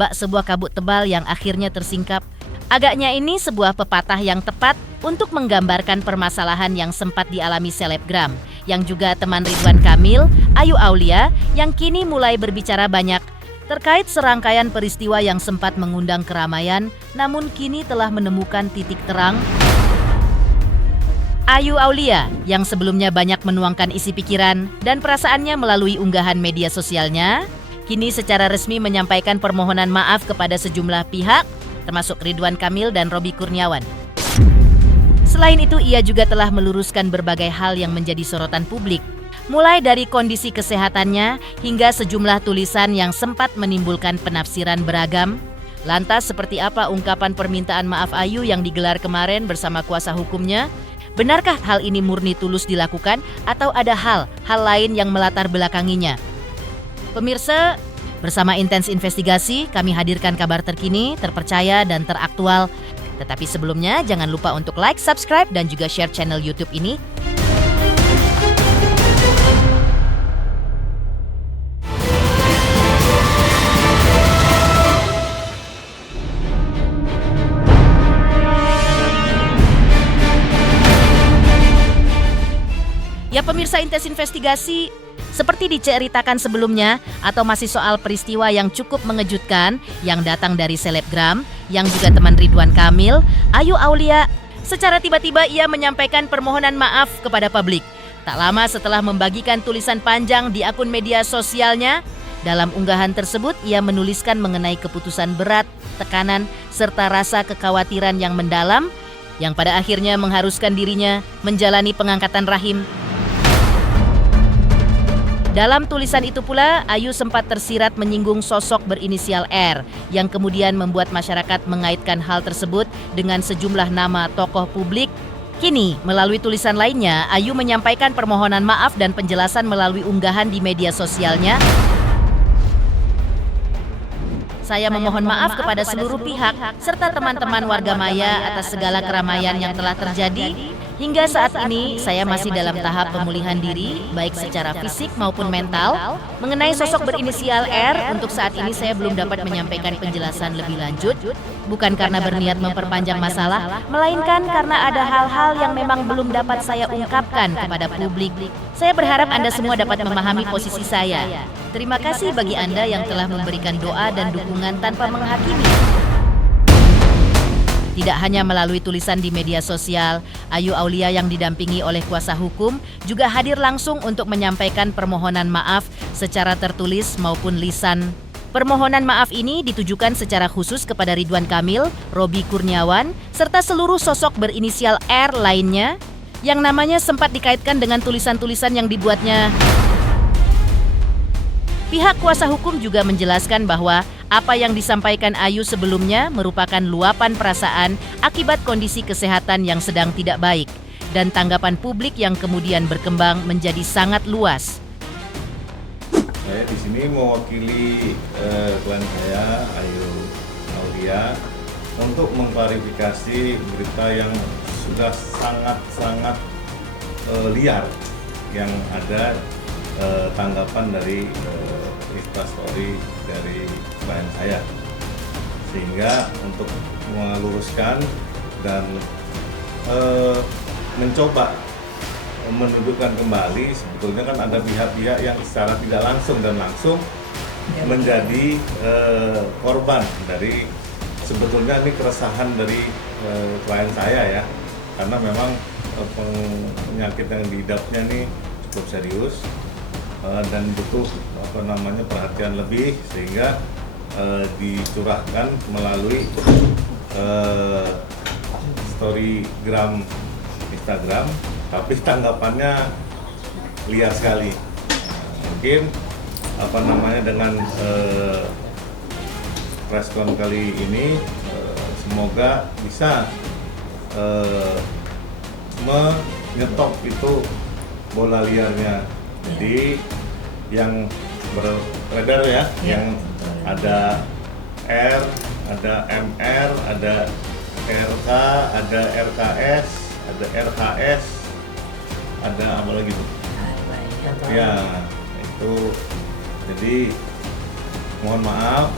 bak sebuah kabut tebal yang akhirnya tersingkap. Agaknya ini sebuah pepatah yang tepat untuk menggambarkan permasalahan yang sempat dialami selebgram, yang juga teman Ridwan Kamil, Ayu Aulia, yang kini mulai berbicara banyak terkait serangkaian peristiwa yang sempat mengundang keramaian, namun kini telah menemukan titik terang. Ayu Aulia, yang sebelumnya banyak menuangkan isi pikiran dan perasaannya melalui unggahan media sosialnya, kini secara resmi menyampaikan permohonan maaf kepada sejumlah pihak, termasuk Ridwan Kamil dan Robby Kurniawan. Selain itu, ia juga telah meluruskan berbagai hal yang menjadi sorotan publik, mulai dari kondisi kesehatannya hingga sejumlah tulisan yang sempat menimbulkan penafsiran beragam. Lantas, seperti apa ungkapan permintaan maaf Ayu yang digelar kemarin bersama kuasa hukumnya? Benarkah hal ini murni tulus dilakukan atau ada hal lain yang melatar belakanginya? Pemirsa, bersama Intens Investigasi kami hadirkan kabar terkini, terpercaya dan teraktual. Tetapi sebelumnya jangan lupa untuk like, subscribe dan juga share channel YouTube ini. Ya pemirsa Intens Investigasi, seperti diceritakan sebelumnya atau masih soal peristiwa yang cukup mengejutkan yang datang dari selebgram, yang juga teman Ridwan Kamil, Ayu Aulia, secara tiba-tiba ia menyampaikan permohonan maaf kepada publik. Tak lama setelah membagikan tulisan panjang di akun media sosialnya, dalam unggahan tersebut ia menuliskan mengenai keputusan berat, tekanan, serta rasa kekhawatiran yang mendalam, yang pada akhirnya mengharuskan dirinya menjalani pengangkatan rahim. Dalam tulisan itu pula, Ayu sempat tersirat menyinggung sosok berinisial R yang kemudian membuat masyarakat mengaitkan hal tersebut dengan sejumlah nama tokoh publik. Kini, melalui tulisan lainnya, Ayu menyampaikan permohonan maaf dan penjelasan melalui unggahan di media sosialnya. Saya memohon maaf kepada seluruh pihak serta teman-teman warga Maya atas segala keramaian yang telah terjadi. Hingga saat ini, saya masih dalam tahap pemulihan diri, baik secara fisik maupun mental. Mengenai sosok berinisial R, untuk saat ini saya belum dapat menyampaikan penjelasan lebih lanjut. Bukan karena berniat memperpanjang masalah, melainkan karena ada hal-hal yang memang belum dapat saya ungkapkan kepada publik. Saya berharap Anda semua dapat memahami posisi saya. Terima kasih bagi Anda yang telah memberikan doa dan dukungan tanpa menghakimi. Tidak hanya melalui tulisan di media sosial, Ayu Aulia yang didampingi oleh kuasa hukum juga hadir langsung untuk menyampaikan permohonan maaf secara tertulis maupun lisan. Permohonan maaf ini ditujukan secara khusus kepada Ridwan Kamil, Robby Kurniawan, serta seluruh sosok berinisial R lainnya yang namanya sempat dikaitkan dengan tulisan-tulisan yang dibuatnya. Pihak kuasa hukum juga menjelaskan bahwa apa yang disampaikan Ayu sebelumnya merupakan luapan perasaan akibat kondisi kesehatan yang sedang tidak baik dan tanggapan publik yang kemudian berkembang menjadi sangat luas. Saya di sini mewakili klien saya, Ayu Aulia, untuk mengklarifikasi berita yang sudah sangat liar yang ada tanggapan dari Instastory dari klien saya, sehingga untuk meluruskan dan mencoba mendudukkan kembali, sebetulnya kan ada pihak-pihak yang secara tidak langsung dan langsung menjadi korban dari sebetulnya ini keresahan dari klien saya ya, karena memang penyakit yang diidapnya ini cukup serius dan butuh perhatian lebih, sehingga dicurahkan melalui storygram Instagram, tapi tanggapannya liar sekali. Mungkin dengan respon kali ini semoga bisa menyetop itu bola liarnya. Jadi yang beredar ya, yang ada R, ada MR, ada RK, ada RKS, ada RHS, ada apa lagi tuh? Ya, itu. Jadi mohon maaf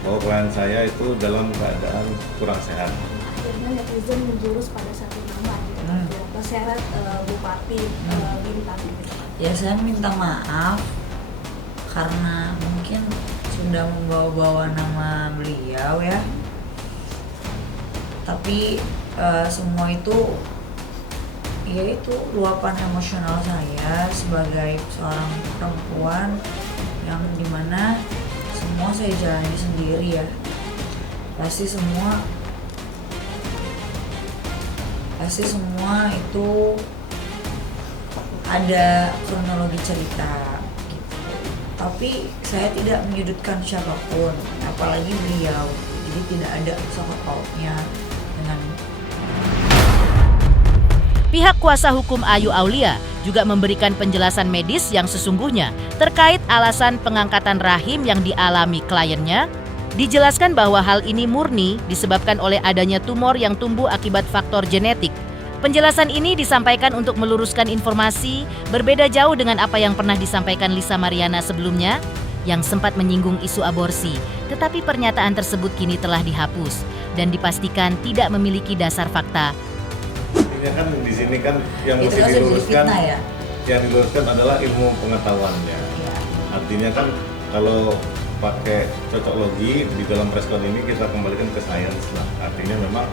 bahwa klien saya itu dalam keadaan kurang sehat. Akhirnya netizen menjurus pada satu nama gitu, terseret Bupati Bintang gitu. Ya saya minta maaf karena mungkin sudah membawa-bawa nama beliau ya. Tapi semua itu yaitu luapan emosional saya sebagai seorang perempuan yang dimana semua saya jalani sendiri ya. Pasti semua itu ada kronologi cerita gitu. Tapi saya tidak menyudutkan siapapun, apalagi beliau. Jadi tidak ada sangkut pautnya dengan. Pihak kuasa hukum Ayu Aulia juga memberikan penjelasan medis yang sesungguhnya terkait alasan pengangkatan rahim yang dialami kliennya. Dijelaskan bahwa hal ini murni disebabkan oleh adanya tumor yang tumbuh akibat faktor genetik. Penjelasan ini disampaikan untuk meluruskan informasi berbeda jauh dengan apa yang pernah disampaikan Lisa Mariana sebelumnya yang sempat menyinggung isu aborsi. Tetapi pernyataan tersebut kini telah dihapus dan dipastikan tidak memiliki dasar fakta. Intinya kan di sini kan yang Itu mesti kan diluruskan, fitnah ya? yang diluruskan adalah ilmu pengetahuannya. Ya. Artinya kan kalau pakai cocoklogi di dalam respon ini kita kembalikan ke sains lah. Artinya memang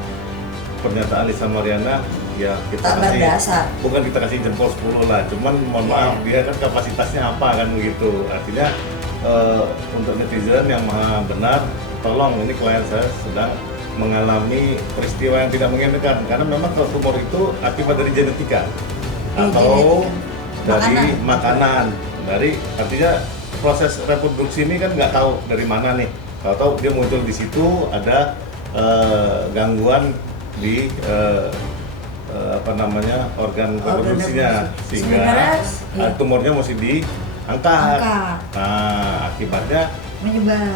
pernyataan Lisa Mariana ya kita Tak kasih, berdasar. bukan kita kasih jempol 10 lah, cuman mohon maaf dia kan kapasitasnya apa kan begitu. Artinya untuk netizen yang maha benar, tolong ini klien saya sedang mengalami peristiwa yang tidak mengenakan karena memang kalau tumor itu akibat dari genetika atau dari makanan. Dari artinya proses reproduksi ini kan nggak tahu dari mana nih. Kalau tahu dia muncul di situ ada gangguan di organ reproduksinya sehingga tumornya mesti diangkat. Nah, akibatnya Menyebar.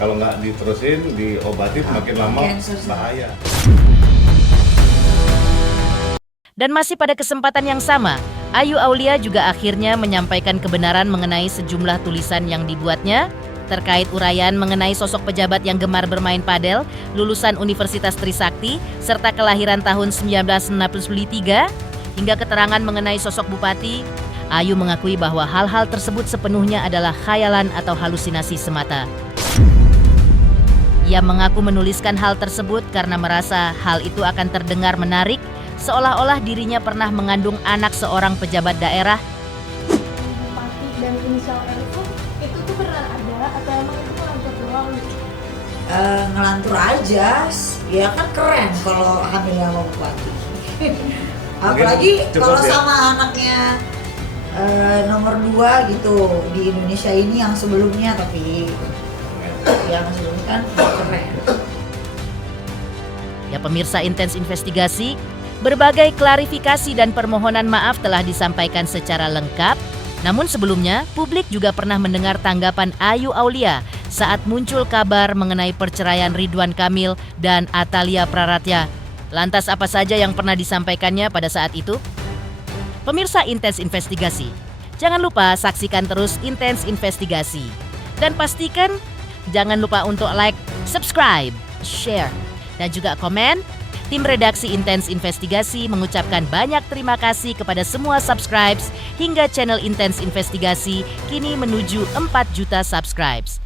kalau nggak diterusin diobatin makin lama bahaya. Dan masih pada kesempatan yang sama, Ayu Aulia juga akhirnya menyampaikan kebenaran mengenai sejumlah tulisan yang dibuatnya terkait uraian mengenai sosok pejabat yang gemar bermain padel, lulusan Universitas Trisakti, serta kelahiran tahun 1963, hingga keterangan mengenai sosok bupati. Ayu mengakui bahwa hal-hal tersebut sepenuhnya adalah khayalan atau halusinasi semata. Ia mengaku menuliskan hal tersebut karena merasa hal itu akan terdengar menarik, seolah-olah dirinya pernah mengandung anak seorang pejabat daerah. Bupati dan inisial R itu tuh beneran ada atau emang itu ngelantur doang? Ngelantur aja, ya kan keren kalau hamil sama bupati. Apalagi kalau sama anaknya nomor 2 gitu di Indonesia ini yang sebelumnya, tapi yang sebelumnya kan keren. Ya pemirsa Intens Investigasi, berbagai klarifikasi dan permohonan maaf telah disampaikan secara lengkap. Namun sebelumnya, publik juga pernah mendengar tanggapan Ayu Aulia saat muncul kabar mengenai perceraian Ridwan Kamil dan Atalia Praratya. Lantas apa saja yang pernah disampaikannya pada saat itu? Pemirsa Intens Investigasi, jangan lupa saksikan terus Intens Investigasi. Dan pastikan jangan lupa untuk like, subscribe, share, dan juga komen. Tim redaksi Intens Investigasi mengucapkan banyak terima kasih kepada semua subscribes hingga channel Intens Investigasi kini menuju 4 juta subscribes.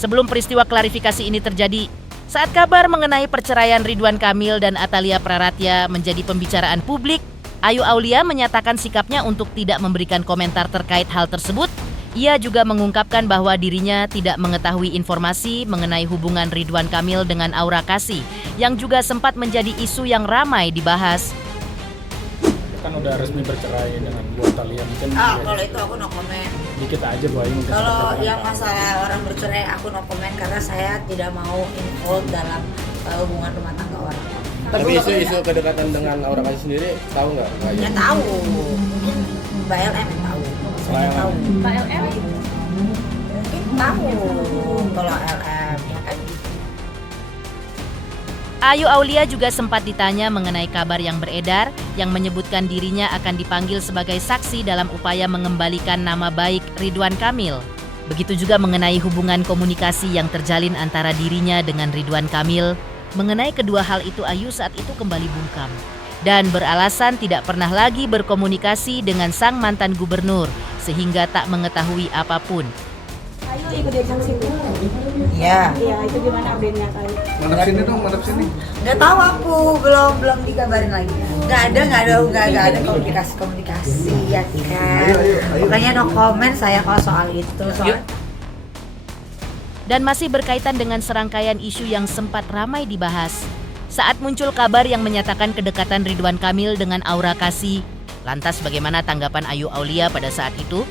Sebelum peristiwa klarifikasi ini terjadi, saat kabar mengenai perceraian Ridwan Kamil dan Atalia Praratya menjadi pembicaraan publik, Ayu Aulia menyatakan sikapnya untuk tidak memberikan komentar terkait hal tersebut. Ia juga mengungkapkan bahwa dirinya tidak mengetahui informasi mengenai hubungan Ridwan Kamil dengan Aura Kasih, yang juga sempat menjadi isu yang ramai dibahas. Kan udah resmi bercerai dengan Bu Atalia, mungkin Kalau itu aku no comment. dikit aja Bu Ayu mungkin. Kalau yang masalah orang bercerai aku no comment karena saya tidak mau involved dalam hubungan rumah tangga orang. Tapi isu kedekatan dengan Aura Kasih sendiri tahu nggak? Ya tahu, mungkin Mbak LM yang tahu. Saya tahu. Mbak LM? Mungkin tahun kalau LM ya kan. Ayu Aulia juga sempat ditanya mengenai kabar yang beredar yang menyebutkan dirinya akan dipanggil sebagai saksi dalam upaya mengembalikan nama baik Ridwan Kamil. Begitu juga mengenai hubungan komunikasi yang terjalin antara dirinya dengan Ridwan Kamil. Mengenai kedua hal itu Ayu saat itu kembali bungkam dan beralasan tidak pernah lagi berkomunikasi dengan sang mantan gubernur sehingga tak mengetahui apapun. Ayu ikut jadi saksi itu. Iya. Iya, itu gimana update-nya kali? Madep sini dong, madep sini. Nggak tahu aku, belum dikabarin lagi. Nggak ada komunikasi ya kan. Makanya no comment saya kalau soal itu. Dan masih berkaitan dengan serangkaian isu yang sempat ramai dibahas. Saat muncul kabar yang menyatakan kedekatan Ridwan Kamil dengan Aura Kasih, lantas bagaimana tanggapan Ayu Aulia pada saat itu?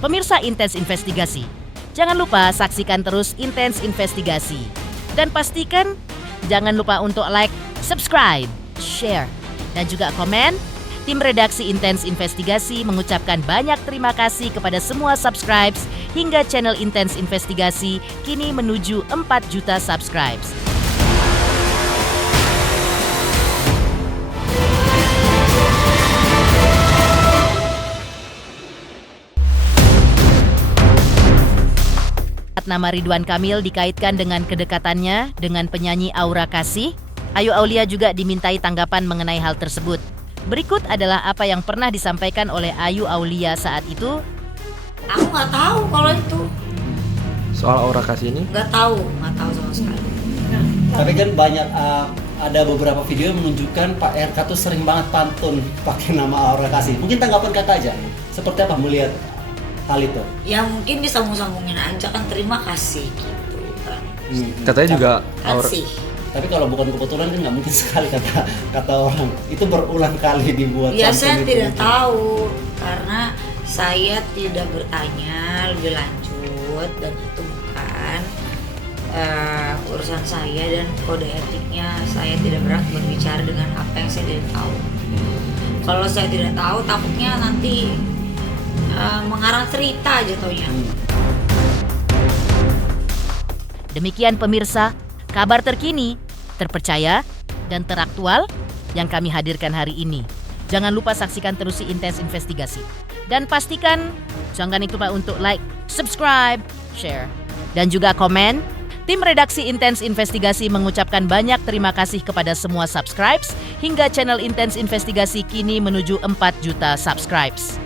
Pemirsa Intens Investigasi, jangan lupa saksikan terus Intens Investigasi. Dan pastikan jangan lupa untuk like, subscribe, share, dan juga komen. Tim redaksi Intens Investigasi mengucapkan banyak terima kasih kepada semua subscribes hingga channel Intens Investigasi kini menuju 4 juta subscribes. Nama Ridwan Kamil dikaitkan dengan kedekatannya dengan penyanyi Aura Kasih. Ayu Aulia juga dimintai tanggapan mengenai hal tersebut. Berikut adalah apa yang pernah disampaikan oleh Ayu Aulia saat itu. Aku nggak tahu kalau itu. Soal Aura Kasih ini? Nggak tahu sama sekali. Tapi kan banyak ada beberapa video yang menunjukkan Pak RK tuh sering banget pantun pakai nama Aura Kasih. Mungkin tanggapan kakak aja, seperti apa melihat hal itu? Ya mungkin disambung-sambungin aja kan, terima kasih gitu kan. Katanya juga Aura. Kasih. Tapi kalau bukan kebetulan kan nggak mungkin sekali kata orang. Itu berulang kali dibuat. Ya saya itu tidak muncul. tahu karena saya tidak bertanya lebih lanjut dan itu bukan urusan saya dan kode etiknya. Saya tidak berhak berbicara dengan apa yang saya tidak tahu. Kalau saya tidak tahu takutnya nanti mengarang cerita jatuhnya. Demikian pemirsa, kabar terkini, terpercaya, dan teraktual yang kami hadirkan hari ini. Jangan lupa saksikan terus si Intens Investigasi. Dan pastikan jangan lupa untuk like, subscribe, share, dan juga komen. Tim redaksi Intens Investigasi mengucapkan banyak terima kasih kepada semua subscribes hingga channel Intens Investigasi kini menuju 4 juta subscribes.